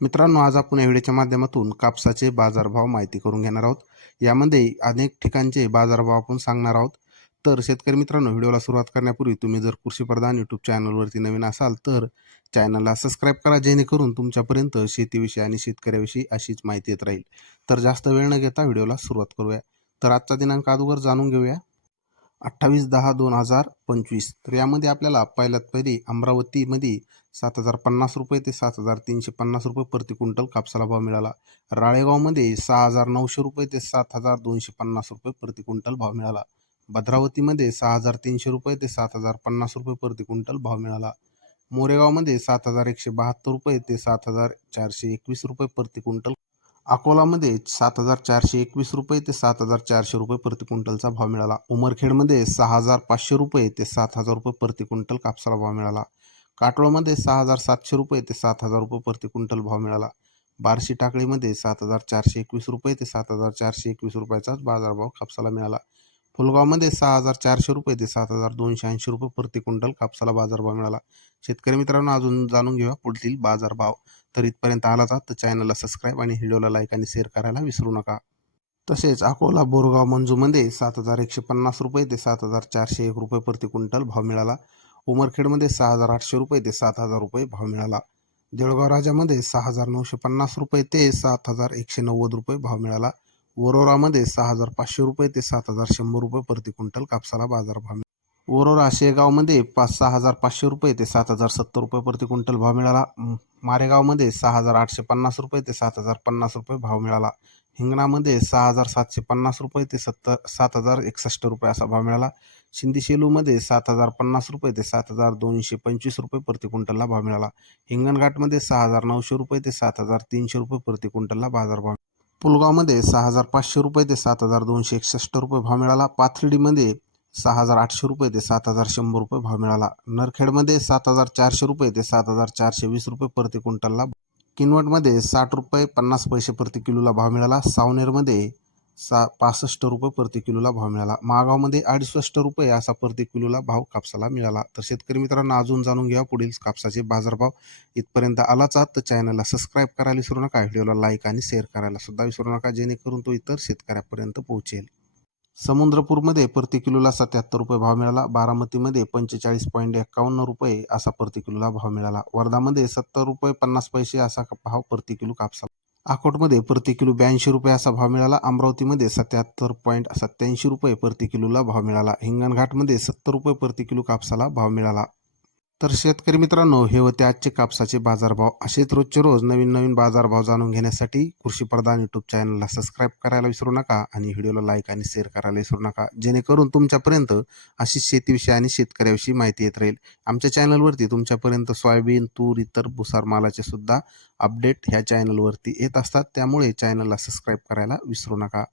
मित्रांनो आज आपण या व्हिडिओच्या माध्यमातून कापसाचे बाजारभाव माहिती करून घेणार आहोत. यामध्ये अनेक ठिकाणचे बाजारभाव आपण सांगणार आहोत. तर शेतकरी मित्रांनो व्हिडिओला सुरुवात करण्यापूर्वी तुम्ही जर कृषीप्रधान यूट्यूब चॅनलवरती नवीन असाल तर चॅनलला सबस्क्राईब करा जेणेकरून तुमच्यापर्यंत शेतीविषयी आणि शेतकऱ्याविषयी अशीच माहिती येत राहील. तर जास्त वेळ न घेता व्हिडिओला सुरुवात करूया. तर आजचा दिनांक अगोदर जाणून घेऊया. अठ्ठावीस दहा दोन हजार पंचवीस. तर यामध्ये आपल्याला पहिल्यात पहिली अमरावतीमध्ये सात हजार पन्नास रुपये ते सात हजार तीनशे पन्नास रुपये प्रति क्विंटल कापसाला भाव मिळाला. राळेगावमध्ये सहा हजार नऊशे रुपये ते सात हजार दोनशे पन्नास रुपये प्रति क्विंटल भाव मिळाला. भद्रावतीमध्ये सहा हजार तीनशे रुपये ते सात हजार पन्नास रुपये प्रति क्विंटल भाव मिळाला. मोरेगावमध्ये सात हजार एकशे बहात्तर रुपये ते सात हजार चारशे एकवीस रुपये प्रति क्विंटल अकोलामध्ये सात हजार चारशे एकवीस रुपये ते सात हजार चारशे रुपये प्रति क्विंटलचा भाव मिळाला. उमरखेडमध्ये सहा हजार पाचशे रुपये ते सात हजार रुपये प्रति क्विंटल कापसाला भाव मिळाला. काटोळमध्ये सहा हजार सातशे रुपये ते सात हजार रुपये प्रति क्विंटल भाव मिळाला. बार्शी टाकळीमध्ये सात हजार चारशे एकवीस रुपये ते सात हजार चारशे एकवीस रुपयाचाच बाजारभाव कापसाला मिळाला. फुलगावमध्ये सहा हजार चारशे रुपये ते सात हजार दोनशे ऐंशी रुपये प्रति क्विंटल कापसाला बाजारभाव मिळाला. शेतकरी मित्रांनो अजून जाणून घेऊया पुढील बाजारभाव. तर इथपर्यंत आलाच आहात तर चॅनलला सबस्क्राईब आणि व्हिडिओला लाईक आणि शेअर करायला विसरू नका. तसेच अकोला बोरगाव मंजूमध्ये सात हजार एकशे पन्नास रुपये ते सात हजार चारशे एक रुपये प्रति क्विंटल भाव मिळाला. उमरखेडमध्ये सहा हजार आठशे रुपये ते सात हजार रुपये भाव मिळाला. देळगाव राजामध्ये सहा हजार नऊशे पन्नास रुपये ते सात हजार एकशे नव्वद रुपये भाव मिळाला. वरोरामध्ये सहा हजार पाचशे रुपये ते सात हजार शंभर रुपये प्रति क्विंटल कापसाला बाजारभाव ओरोरा शेगावमध्ये पाच सहा हजार पाचशे रुपये ते सात हजार सत्तर रुपये प्रति क्विंटल भाव मिळाला. मारेगावमध्ये सहा हजार आठशे पन्नास रुपये ते सात हजार पन्नास रुपये भाव मिळाला. हिंगणामध्ये सहा हजार सातशे पन्नास रुपये ते सत्तर सात हजार एकसष्ट रुपये असा भाव मिळाला. शिंदीशेलूमध्ये सात हजार पन्नास रुपये ते सात हजार दोनशे पंचवीस रुपये प्रति क्विंटलला भाव मिळाला. हिंगणघाटमध्ये सहा हजार नऊशे रुपये ते सात हजार तीनशे रुपये प्रति क्विंटलला बाजारभाव पुलगावमध्ये सहा हजार पाचशे रुपये ते सात हजार दोनशे एकसष्ट रुपये भाव मिळाला. पाथर्डीमध्ये सहा हजार आठशे रुपये ते सात हजार शंभर रुपये भाव मिळाला. नरखेडमध्ये सात हजार चारशे रुपये ते सात हजार चारशे वीस रुपये प्रति क्विंटलला किनवटमध्ये साठ रुपये पन्नास पैसे प्रति किलोला भाव मिळाला. सावनेरमध्ये सा पासष्ट रुपये प्रति किलोला भाव मिळाला. महागावमध्ये अडुसष्ट रुपये असा प्रति किलोला भाव कापसाला मिळाला. तर शेतकरी मित्रांनो अजून जाणून घ्या पुढील कापसाचे बाजारभाव. इथपर्यंत आलाच आहात तर चॅनलला सबस्क्राईब करायला विसरू नका. व्हिडिओला लाईक आणि शेअर करायला सुद्धा विसरू नका. जेणेकरून तो इतर शेतकऱ्यापर्यंत पोहोचेल. समुद्रपूरमध्ये प्रति किलोला सत्याहत्तर रुपये भाव मिळाला. बारामतीमध्ये पंचेचाळीस पॉईंट एक्कावन्न रुपये असा प्रति किलोला भाव मिळाला. वर्धामध्ये सत्तर रुपये पन्नास पैसे असा भाव प्रति किलो कापसाला. अकोटमध्ये प्रति किलो ब्याऐंशी रुपये असा भाव मिळाला. अमरावतीमध्ये सत्याहत्तर पॉईंट सत्याऐंशी रुपये प्रति किलोला भाव मिळाला. हिंगणघाटमध्ये सत्तर रुपये प्रति किलो कापसाला भाव मिळाला. तर शेतकरी मित्रांनो हे होते आजचे कापसाचे बाजारभाव. असेच रोजचे रोज नवीन नवीन बाजारभाव जाणून घेण्यासाठी कृषी प्रधान यूट्यूब चॅनलला सबस्क्राईब करायला विसरू नका आणि व्हिडिओला लाईक आणि शेअर करायला विसरू नका. जेणेकरून तुमच्यापर्यंत अशीच शेतीविषयी आणि शेतकऱ्याविषयी माहिती येत राहील. आमच्या चॅनलवरती तुमच्यापर्यंत सोयाबीन तूर इतर भुसार मालाचे सुद्धा अपडेट ह्या चॅनलवरती येत असतात. त्यामुळे चॅनलला सबस्क्राईब करायला विसरू नका.